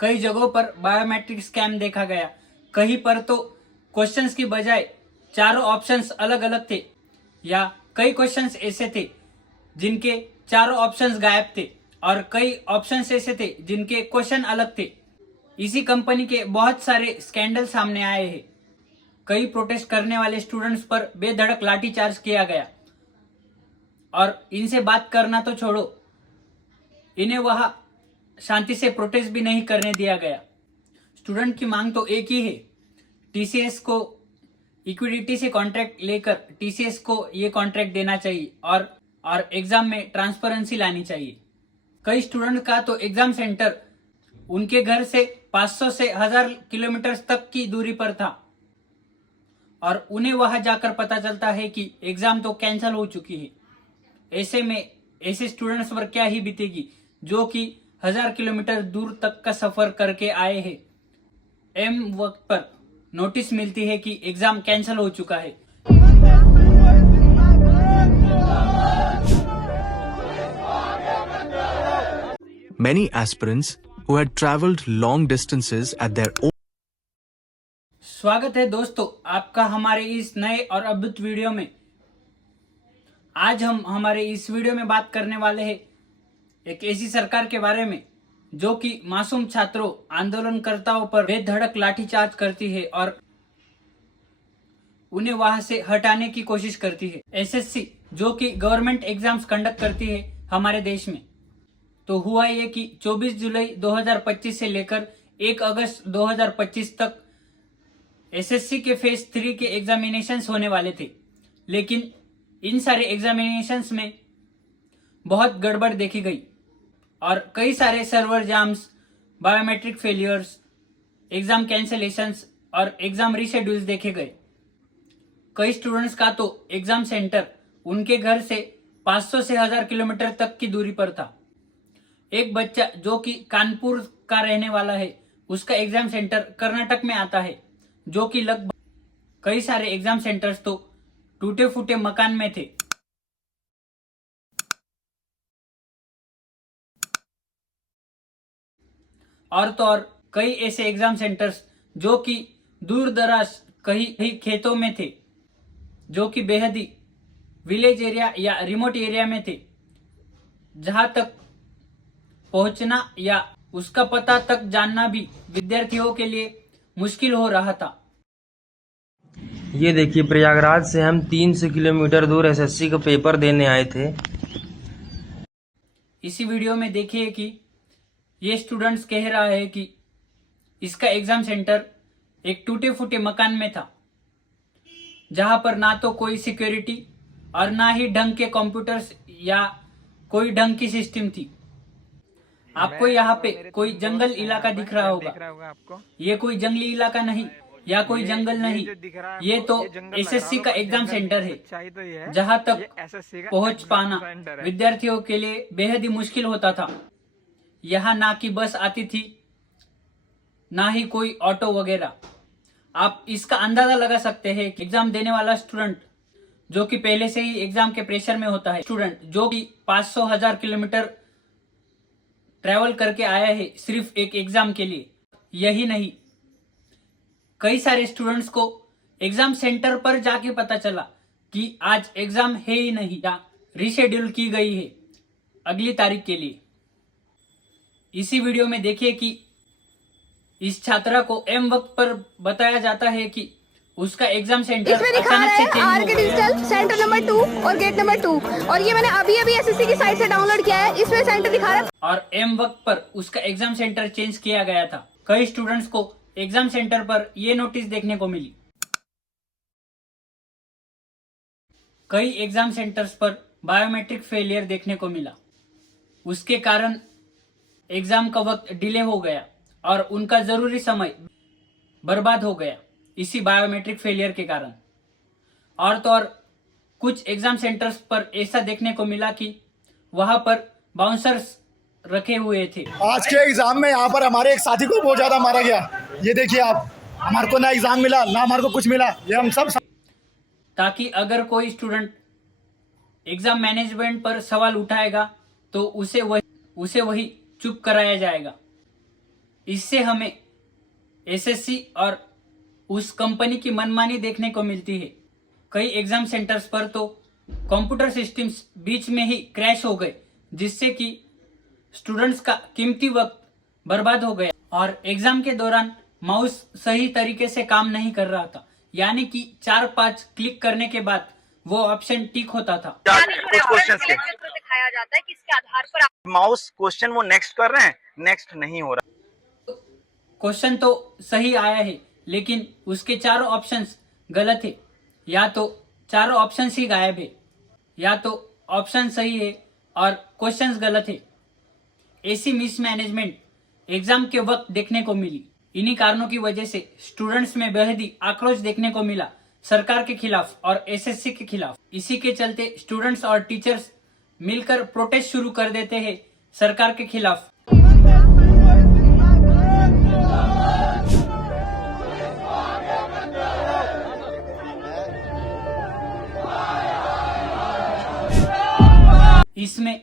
कई जगहों पर बायोमेट्रिक स्कैम देखा गया। कहीं पर तो क्वेश्चंस की बजाय चारों ऑप्शंस अलग अलग थे, या कई क्वेश्चंस ऐसे थे जिनके चारों ऑप्शंस गायब थे और कई ऑप्शंस ऐसे थे जिनके क्वेश्चन अलग थे। इसी कंपनी के बहुत सारे स्कैंडल सामने आए हैं। कई प्रोटेस्ट करने वाले स्टूडेंट्स पर बेधड़क लाठीचार्ज किया गया और इनसे बात करना तो छोड़ो, इन्हें वहां शांति से प्रोटेस्ट भी नहीं करने दिया गया। स्टूडेंट की मांग तो एक ही है, टीसीएस को इक्विडिटी से कॉन्ट्रैक्ट लेकर टीसीएस को ये कॉन्ट्रैक्ट देना चाहिए और एग्जाम में ट्रांसपेरेंसी लानी चाहिए। कई स्टूडेंट का तो एग्जाम सेंटर उनके घर से 500 से 1000 किलोमीटर तक की दूरी पर था और उन्हें वहां जाकर पता चलता है कि एग्जाम तो कैंसिल हो चुकी है। ऐसे में ऐसे स्टूडेंट्स पर क्या ही बीतेगी जो कि 1000 किलोमीटर दूर तक का सफर करके आए हैं। एम वक्त पर नोटिस मिलती है कि एग्जाम कैंसिल हो चुका है। Many aspirants who had traveled long distances at their own स्वागत है दोस्तों आपका हमारे इस नए और अद्भुत वीडियो में। आज हम हमारे इस वीडियो में बात करने वाले हैं एक ऐसी सरकार के बारे में जो कि मासूम छात्रों आंदोलनकर्ताओं पर बेधड़क लाठीचार्ज करती है और उन्हें वहां से हटाने की कोशिश करती है। एसएससी जो कि गवर्नमेंट एग्जाम्स कंडक्ट करती है हमारे देश में। तो हुआ ये कि 24 जुलाई 2025 से लेकर 1 अगस्त 2025 तक एसएससी के फेज 3 के एग्जामिनेशंस होने वाले थे, लेकिन इन सारे एग्जामिनेशंस में बहुत गड़बड़ देखी गई और कई सारे server jams, biometric failures, exam cancellations और एग्जाम रीशेड्यूल्स देखे गए। कई स्टूडेंट्स का तो एग्जाम सेंटर उनके घर से 500 से 1000 किलोमीटर तक की दूरी पर था। एक बच्चा जो कि कानपुर का रहने वाला है, उसका एग्जाम सेंटर कर्नाटक में आता है, जो कि लगभग कई सारे एग्जाम सेंटर्स तो टूटे फूटे मकान में थे। और तो और कई ऐसे एग्जाम सेंटर्स जो कि दूर दराज कहीं खेतों में थे, जो कि बेहद ही विलेज एरिया या रिमोट एरिया में थे, जहां तक पहुंचना या उसका पता तक जानना भी विद्यार्थियों के लिए मुश्किल हो रहा था। ये देखिए, प्रयागराज से हम 300 किलोमीटर दूर एसएससी का पेपर देने आए थे। इसी वीडियो में देखिए कि ये स्टूडेंट्स कह रहा है कि इसका एग्जाम सेंटर एक टूटे फूटे मकान में था, जहां पर ना तो कोई सिक्योरिटी और ना ही ढंग के कंप्यूटर्स या कोई ढंग की सिस्टम थी। आपको यहाँ पे कोई जंगल इलाका दिख रहा होगा। ये कोई जंगली इलाका नहीं या कोई जंगल नहीं, ये तो एसएससी का एग्जाम सेंटर है, जहाँ तक पहुंच पाना विद्यार्थियों के लिए बेहद ही मुश्किल होता था। यहाँ ना की बस आती थी, ना ही कोई ऑटो वगैरह। आप इसका अंदाजा लगा सकते हैं कि एग्जाम देने वाला स्टूडेंट जो कि पहले से ही एग्जाम के प्रेशर में होता है, स्टूडेंट जो कि 500-1000 किलोमीटर ट्रैवल करके आया है सिर्फ एक एग्जाम के लिए। यही नहीं, कई सारे स्टूडेंट्स को एग्जाम सेंटर पर जाके पता चला कि आज एग्जाम है ही नहीं या रीशेड्यूल की गई है अगली तारीख के लिए। इसी वीडियो में देखिए कि इस छात्रा को एम वक्त पर बताया जाता है कि उसका एग्जाम सेंटर अचानक से चेंज हो गया। सेंटर नंबर 2 और गेट नंबर 2, और ये मैंने अभी एसएससी की साइट से डाउनलोड किया है। इसमें सेंटर दिखा रहा है और एम वक्त पर उसका एग्जाम सेंटर चेंज किया गया था। कई स्टूडेंट्स को एग्जाम सेंटर पर यह नोटिस देखने को मिली। कई एग्जाम सेंटर्स पर बायोमेट्रिक फेलियर देखने को मिला। उसके कारण एग्जाम का वक्त डिले हो गया और उनका जरूरी समय बर्बाद हो गया इसी बायोमेट्रिक फेलियर के कारण। और तो और कुछ एग्जाम सेंटर्स पर ऐसा देखने को मिला कि वहां पर बाउंसर्स रखे हुए थे। आज के एग्जाम में यहाँ पर हमारे एक साथी को बहुत ज्यादा मारा गया। ये देखिए आप, हमारे को ना एग्जाम मिला ना हमारे को कुछ मिला, ये हम सब ताकि अगर कोई स्टूडेंट एग्जाम मैनेजमेंट पर सवाल उठाएगा तो उसे वही चुप कराया जाएगा। इससे हमें एसएससी और उस कंपनी की मनमानी देखने को मिलती है। कई एग्जाम सेंटर्स पर तो कंप्यूटर सिस्टम्स बीच में ही क्रैश हो गए, जिससे कि स्टूडेंट्स का कीमती वक्त बर्बाद हो गया और एग्जाम के दौरान माउस सही तरीके से काम नहीं कर रहा था, यानी कि 4-5 क्लिक करने के बाद वो ऑप्शन टिक होता था। कुछ क्वेश्चंस के दिखाया जाता है किसके आधार पर माउस क्वेश्चन वो नेक्स्ट कर रहे हैं, नेक्स्ट नहीं हो रहा। क्वेश्चन तो सही आया है, लेकिन उसके चारों ऑप्शंस गलत है। या तो चारों ऑप्शंस ही गायब है, या तो ऑप्शन सही है और क्वेश्चंस गलत है। ऐसी मिसमैनेजमेंट एग्जाम के वक्त देखने को मिली। इन्हीं कारणों की वजह से स्टूडेंट्स में बेहद आक्रोश देखने को मिला सरकार के खिलाफ और एसएससी के खिलाफ। इसी के चलते स्टूडेंट्स और टीचर्स मिलकर प्रोटेस्ट शुरू कर देते हैं सरकार के खिलाफ। इसमें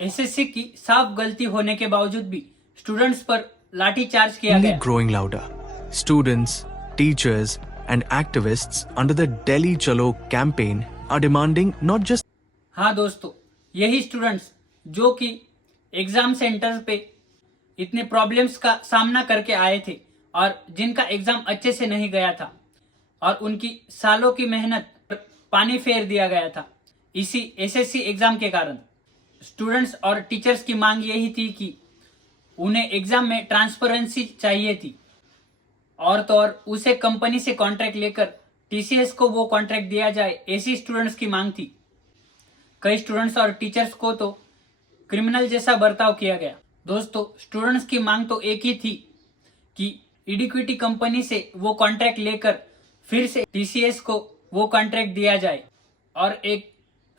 एसएससी की साफ गलती होने के बावजूद भी स्टूडेंट्स पर लाठीचार्ज किया Only गया। growing louder. Students, teachers, and activists under the Delhi Chalo campaign are demanding not just हाँ दोस्तों, यही स्टूडेंट्स जो कि एग्जाम सेंटर पे इतने प्रॉब्लम्स का सामना करके आए थे और जिनका एग्जाम अच्छे से नहीं गया था और उनकी सालों की मेहनत पर पानी फेर दिया गया था इसी एसएससी एग्जाम के कारण। स्टूडेंट्स और टीचर्स की मांग यही थी कि उन्हें एग्जाम में ट्रांसपेरेंसी चाहिए थी और तो और उसे कंपनी से कॉन्ट्रैक्ट लेकर टीसीएस को वो कॉन्ट्रैक्ट दिया जाए, ऐसी स्टूडेंट्स की मांग थी। कई स्टूडेंट्स और टीचर्स को तो क्रिमिनल जैसा बर्ताव किया गया। दोस्तों, स्टूडेंट्स की मांग तो एक ही थी कि इडिक्विटी कंपनी से वो कॉन्ट्रैक्ट लेकर फिर से टीसीएस को वो कॉन्ट्रैक्ट दिया जाए और एक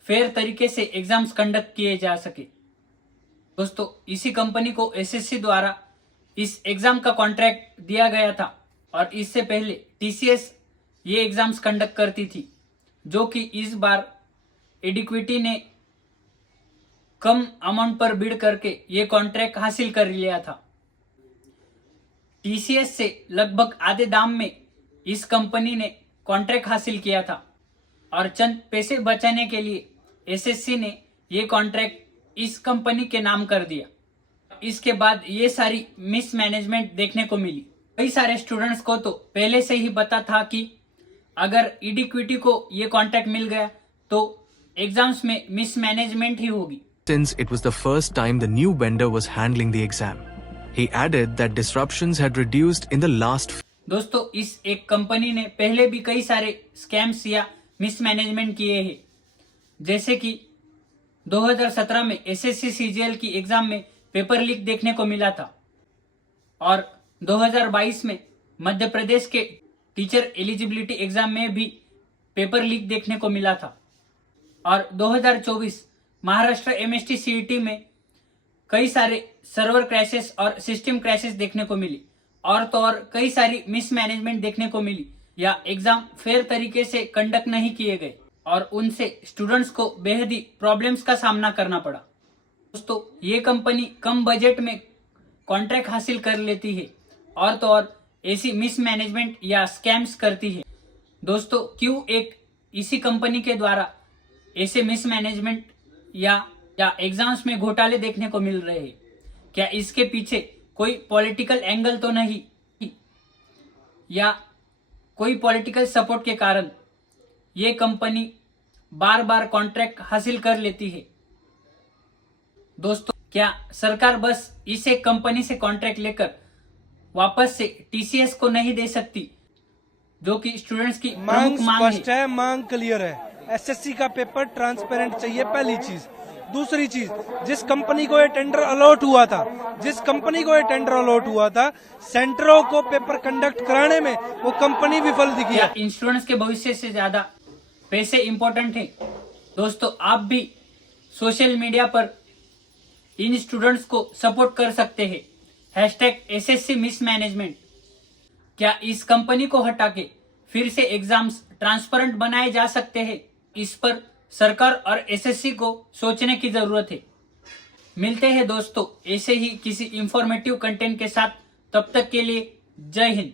फेयर तरीके से एग्जाम्स कंडक्ट किए जा सके। दोस्तों, इसी कंपनी को एसएससी द्वारा इस एग्जाम का कॉन्ट्रैक्ट दिया गया था और इससे पहले टीसीएस ये एग्जाम्स कंडक्ट करती थी, जो कि इस बार एडिक्विटी ने कम अमाउंट पर बिड करके ये कॉन्ट्रैक्ट हासिल कर लिया था। टीसीएस से लगभग आधे दाम में इस कंपनी ने कॉन्ट्रैक्ट हासिल किया था और चंद पैसे बचाने के लिए एसएससी ने ये कॉन्ट्रैक्ट इस कंपनी के नाम कर दिया। इसके बाद ये सारी मिसमैनेजमेंट देखने को मिली। कई सारे स्टूडेंट्स को तो पहले से ही पता था कि अगर इडिक्विटी को ये कॉन्ट्रैक्ट मिल गया तो एग्जाम्स में मिसमैनेजमेंट ही होगी। since it was the first time the new vendor was handling the exam. He added that disruptions had reduced in the last दोस्तों, इस एक कंपनी ने पहले भी कई सारे स्कैम्स या मिसमैनेजमेंट किए हैं, जैसे कि 2017 में एसएससी सीजीएल की एग्जाम में पेपर लीक देखने को मिला था और 2022 में मध्य प्रदेश के टीचर एलिजिबिलिटी एग्जाम में भी पेपर लीक देखने को मिला था और 2024 महाराष्ट्र एमएसटी सीईटी में कई सारे सर्वर क्रैशेस और सिस्टम क्रैशेस देखने को मिली और तो और कई सारी मिसमैनेजमेंट देखने को मिली या एग्जाम फेयर तरीके से कंडक्ट नहीं किए गए और उनसे स्टूडेंट्स को बेहद ही प्रॉब्लम्स का सामना करना पड़ा। दोस्तों, ये कंपनी कम बजट में कॉन्ट्रैक्ट हासिल कर लेती है और तो और ऐसी मिसमैनेजमेंट या स्कैम्स करती है। दोस्तों, क्यों एक इसी कंपनी के द्वारा ऐसे मिसमैनेजमेंट या एग्जाम्स में घोटाले देखने को मिल रहे हैं? क्या इसके पीछे कोई पॉलिटिकल एंगल तो नहीं या कोई पॉलिटिकल सपोर्ट के कारण ये कंपनी बार बार कॉन्ट्रैक्ट हासिल कर लेती है? दोस्तों, क्या सरकार बस इस एक कंपनी से कॉन्ट्रैक्ट लेकर वापस से टीसीएस को नहीं दे सकती, जो कि स्टूडेंट्स की मांग प्रमुख मांग स्पष्ट है, मांग क्लियर है। एसएससी का पेपर ट्रांसपेरेंट चाहिए, पहली चीज। दूसरी चीज, जिस कंपनी को ये टेंडर अलॉट हुआ था, सेंटरों को पेपर कंडक्ट कराने में वो कंपनी विफल दिखी है। इन स्टूडेंट्स के भविष्य से ज्यादा पैसे इंपॉर्टेंट है। दोस्तों, आप भी सोशल मीडिया पर इन स्टूडेंट्स को सपोर्ट कर सकते हैं। #SSC mismanagement. क्या इस कंपनी को हटा के फिर से एग्जाम्स ट्रांसपेरेंट बनाए जा सकते हैं? इस पर सरकार और एसएससी को सोचने की जरूरत है। मिलते हैं दोस्तों ऐसे ही किसी इंफॉर्मेटिव कंटेंट के साथ। तब तक के लिए जय हिंद।